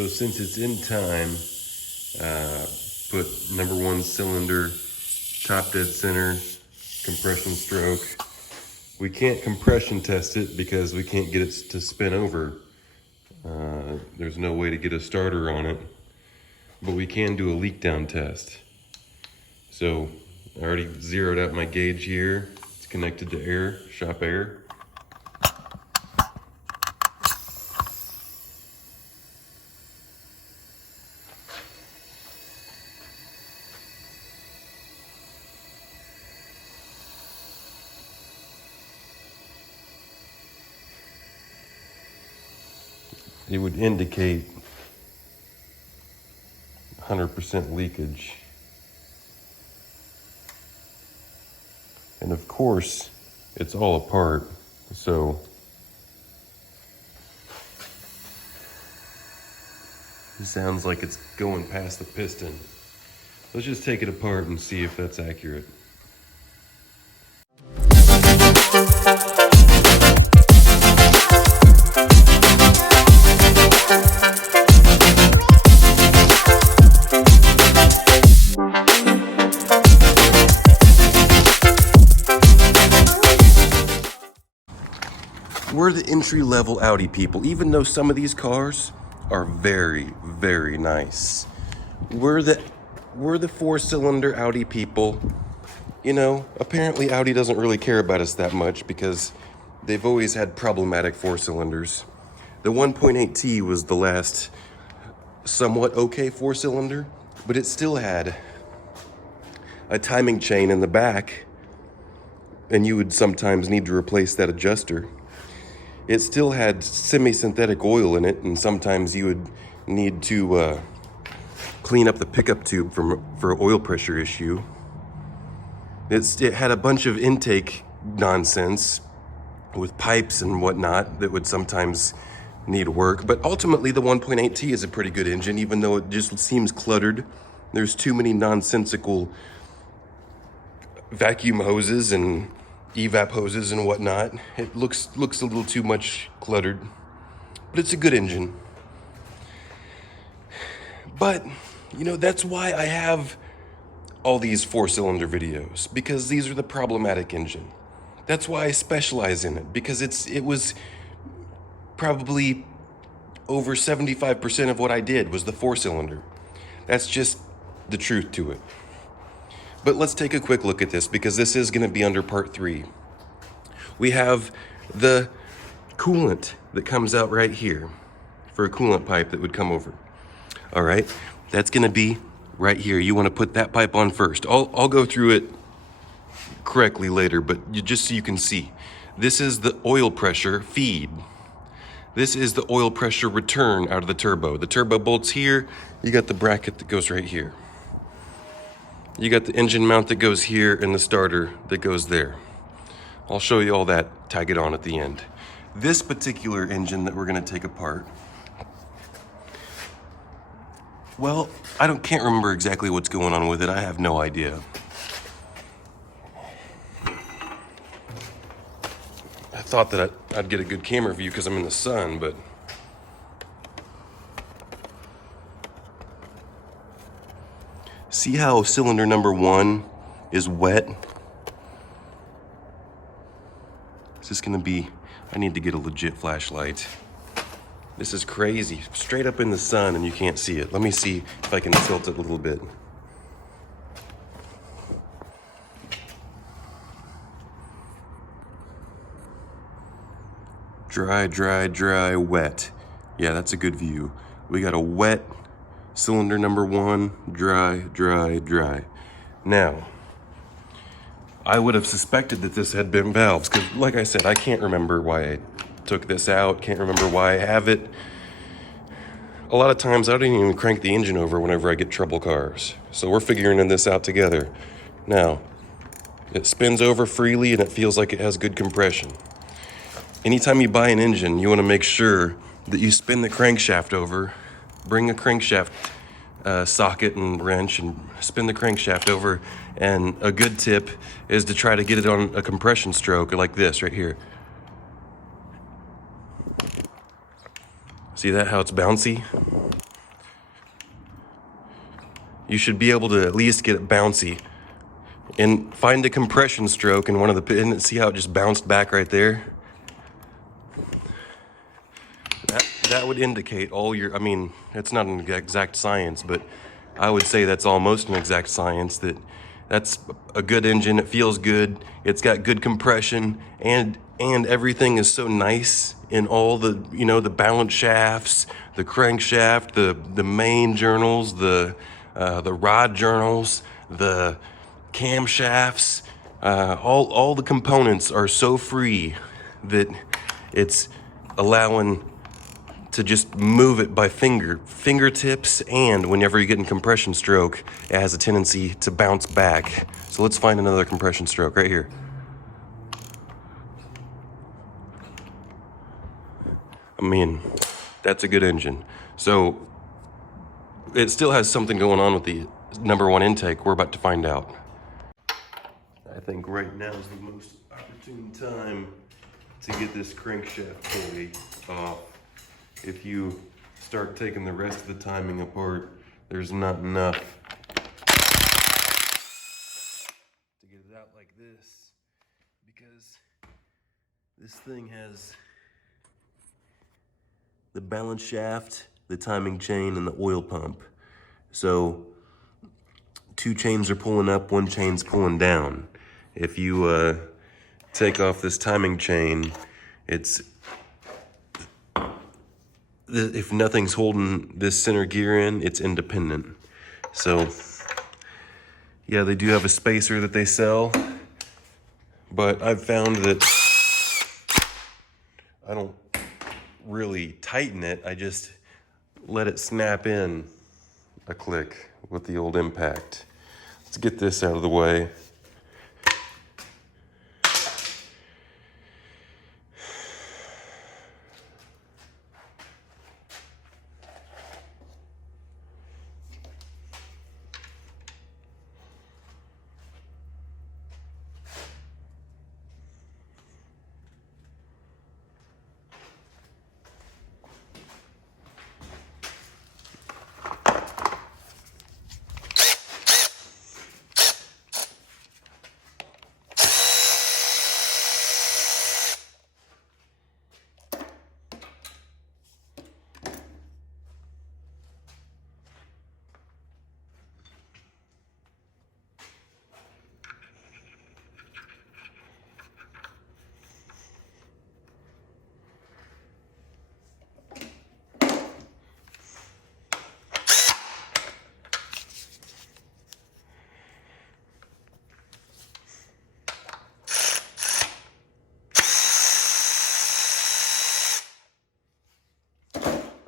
So since it's in time, put number 1 cylinder, top dead center, compression stroke. We can't compression test it because we can't get it to spin over. There's no way to get a starter on it, but we can do a leak down test. So I already zeroed out my gauge here. It's connected to air, shop air. It would indicate 100% leakage. And of course, it's all apart, so it sounds like it's going past the piston. Let's just take it apart and see if that's accurate. We're the entry-level Audi people, even though some of these cars are very, very nice. We're the 4-cylinder Audi people. You know, apparently Audi doesn't really care about us that much because they've always had problematic 4-cylinders. The 1.8T was the last somewhat okay 4-cylinder, but it still had a timing chain in the back, and you would sometimes need to replace that adjuster. It still had semi-synthetic oil in it, and sometimes you would need to clean up the pickup tube for an oil pressure issue. It had a bunch of intake nonsense with pipes and whatnot that would sometimes need work. But ultimately, the 1.8T is a pretty good engine, even though it just seems cluttered. There's too many nonsensical vacuum hoses and evap hoses and whatnot. It looks a little too much cluttered, but it's a good engine. But, you know, that's why I have all these 4-cylinder videos, because these are the problematic engine. That's why I specialize in it, because it was probably over 75% of what I did was the 4-cylinder. That's just the truth to it. But let's take a quick look at this, because this is going to be under part 3. We have the coolant that comes out right here for a coolant pipe that would come over. All right, that's going to be right here. You want to put that pipe on first. I'll go through it correctly later, but just so you can see. This is the oil pressure feed. This is the oil pressure return out of the turbo. The turbo bolt's here. You got the bracket that goes right here. You got the engine mount that goes here and the starter that goes there. I'll show you all that, tag it on at the end. This particular engine that we're gonna take apart, well, can't remember exactly what's going on with it. I have no idea. I thought that I'd get a good camera view because I'm in the sun, but see how cylinder number 1 is wet? Is this gonna be, I need to get a legit flashlight. This is crazy, straight up in the sun and you can't see it. Let me see if I can tilt it a little bit. Dry, dry, dry, wet. Yeah, that's a good view. We got a wet cylinder number 1, dry, dry, dry. Now, I would have suspected that this had been valves, because like I said, I can't remember why I took this out, can't remember why I have it. A lot of times I don't even crank the engine over whenever I get trouble cars. So we're figuring this out together. Now, it spins over freely and it feels like it has good compression. Anytime you buy an engine, you want to make sure that you spin the crankshaft over, bring a crankshaft socket and wrench and spin the crankshaft over. And a good tip is to try to get it on a compression stroke like this right here. See that, how it's bouncy? you should be able to at least get it bouncy. And find a compression stroke in one of the, and see how it just bounced back right there? That would indicate all your, I mean, it's not an exact science, but I would say that's almost an exact science, that's a good engine. It feels good. It's got good compression, and everything is so nice in all the, you know, the balance shafts, the crankshaft, the main journals, the rod journals, the camshafts, all the components are so free that it's allowing to just move it by fingertips, and whenever you get in compression stroke, it has a tendency to bounce back. So let's find another compression stroke right here. I mean, that's a good engine. So it still has something going on with the number one intake. We're about to find out. I think right now is the most opportune time to get this crankshaft pulley off. If you start taking the rest of the timing apart, there's not enough to get it out like this, because this thing has the balance shaft, the timing chain, and the oil pump. So 2 chains are pulling up, 1 chain's pulling down. If you take off this timing chain, if nothing's holding this center gear in, it's independent. So yeah, they do have a spacer that they sell, but I've found that I don't really tighten it. I just let it snap in a click with the old impact. Let's get this out of the way.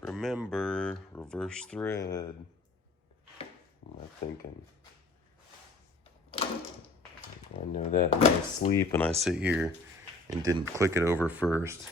Remember, reverse thread. What am I thinking? I know that in my sleep, and I sit here and didn't click it over first.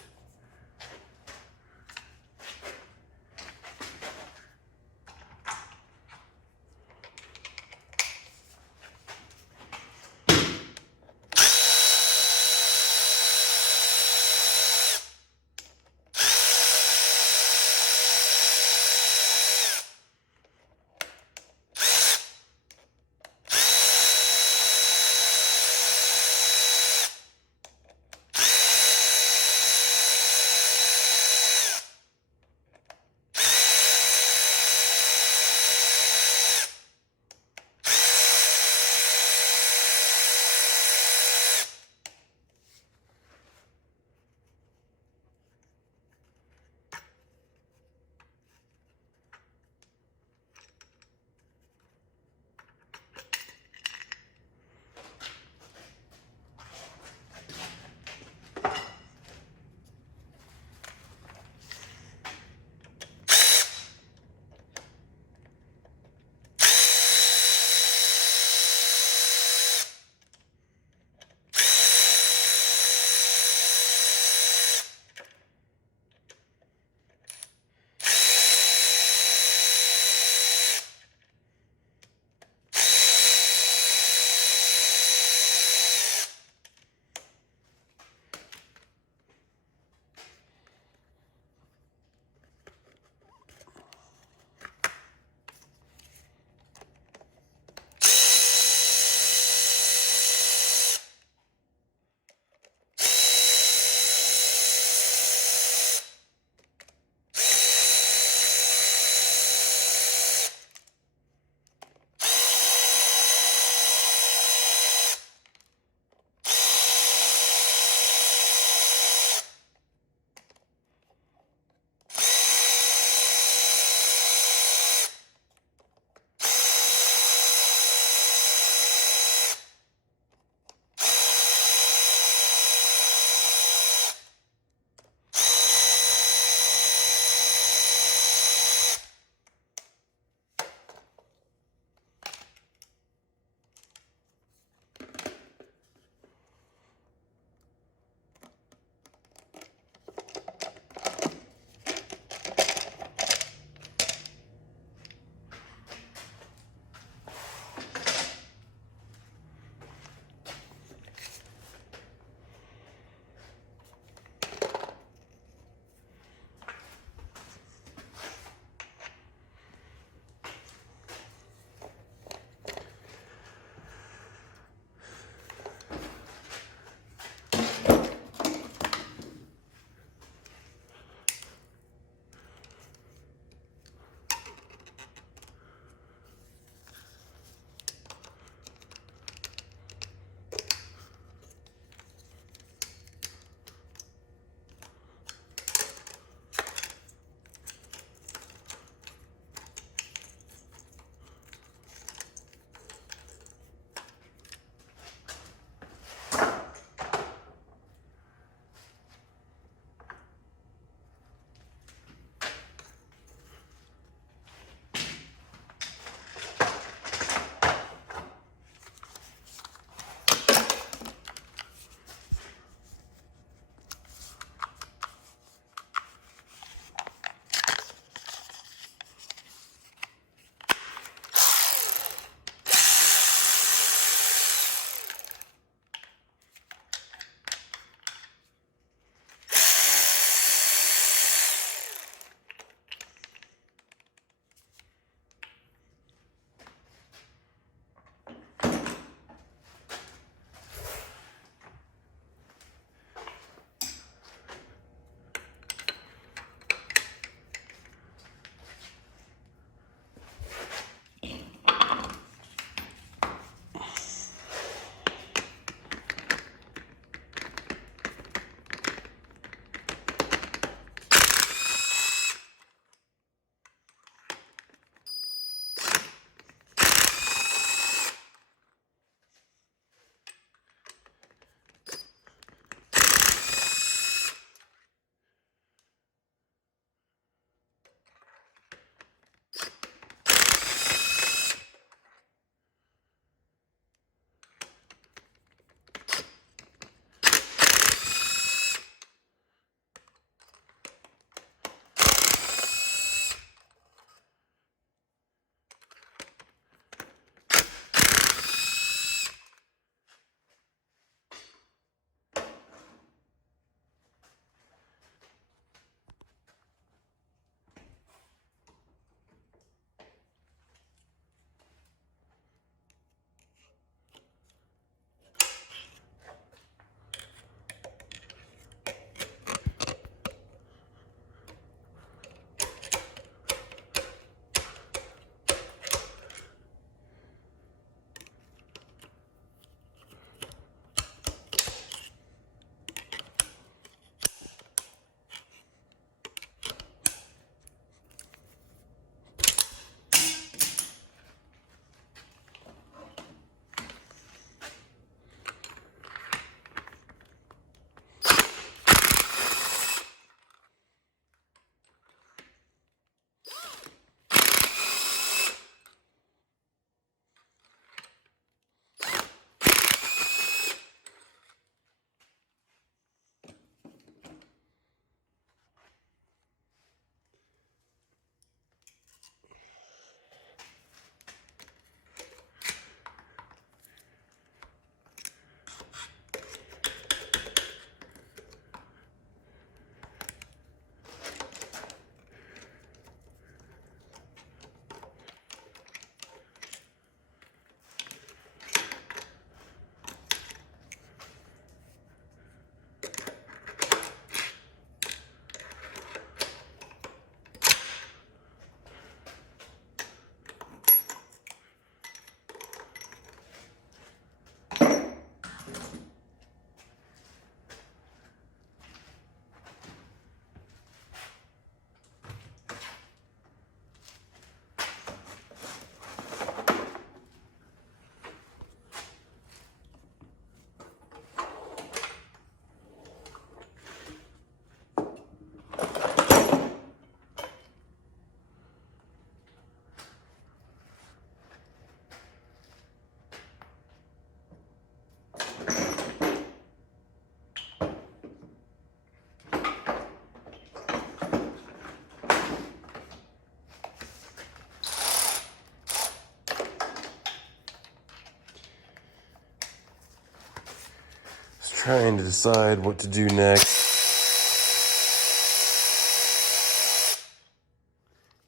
trying to decide what to do next.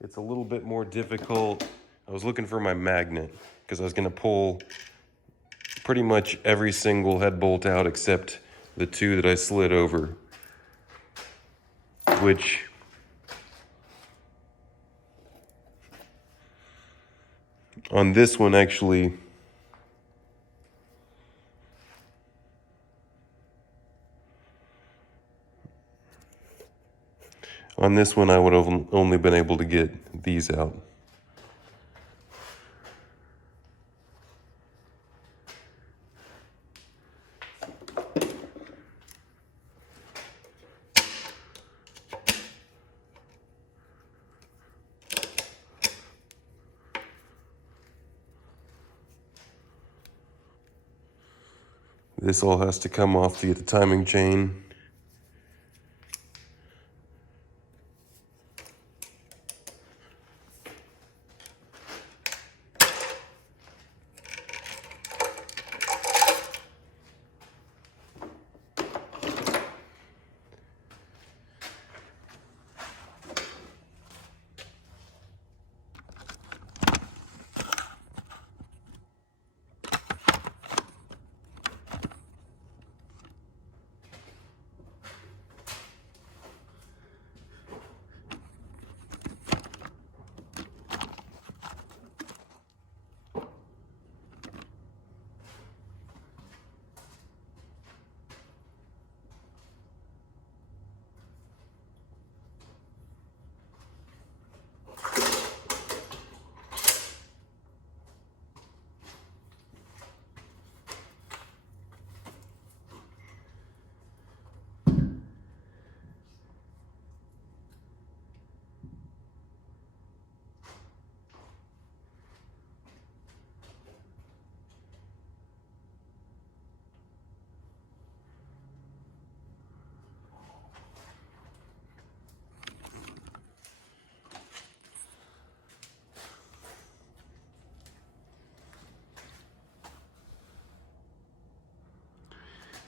It's a little bit more difficult. I was looking for my magnet because I was going to pull pretty much every single head bolt out except the two that I slid over, which on this one actually I would have only been able to get these out. This all has to come off to get the timing chain.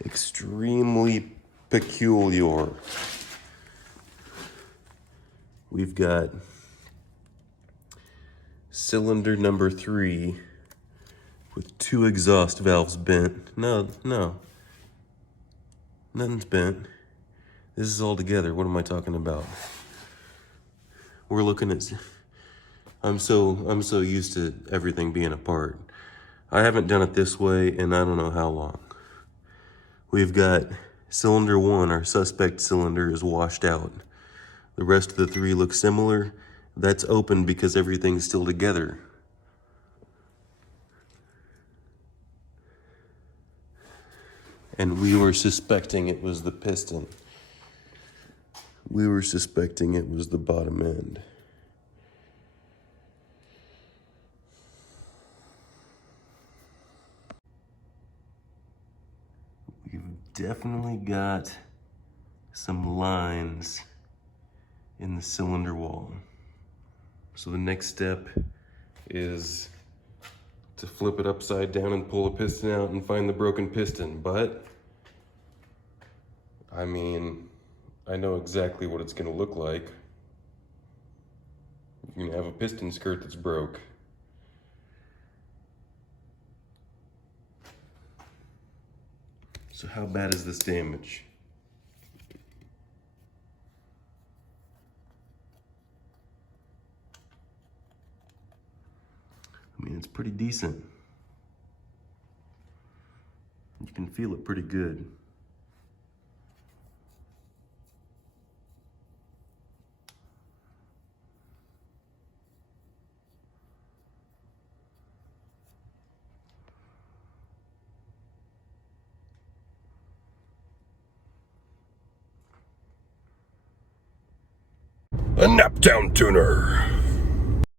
Extremely peculiar. We've got cylinder number 3 with 2 exhaust valves bent. No, nothing's bent. This is all together. What am I talking about? We're looking at, I'm so used to everything being apart. I haven't done it this way in I don't know how long. We've got cylinder 1, our suspect cylinder, is washed out. The rest of the 3 look similar. That's open because everything's still together. And we were suspecting it was the piston. We were suspecting it was the bottom end. We've definitely got some lines in the cylinder wall. So the next step is to flip it upside down and pull a piston out and find the broken piston. But, I mean, I know exactly what it's gonna look like. You're gonna have a piston skirt that's broke. So how bad is this damage? I mean, it's pretty decent. You can feel it pretty good. A Naptown tuner.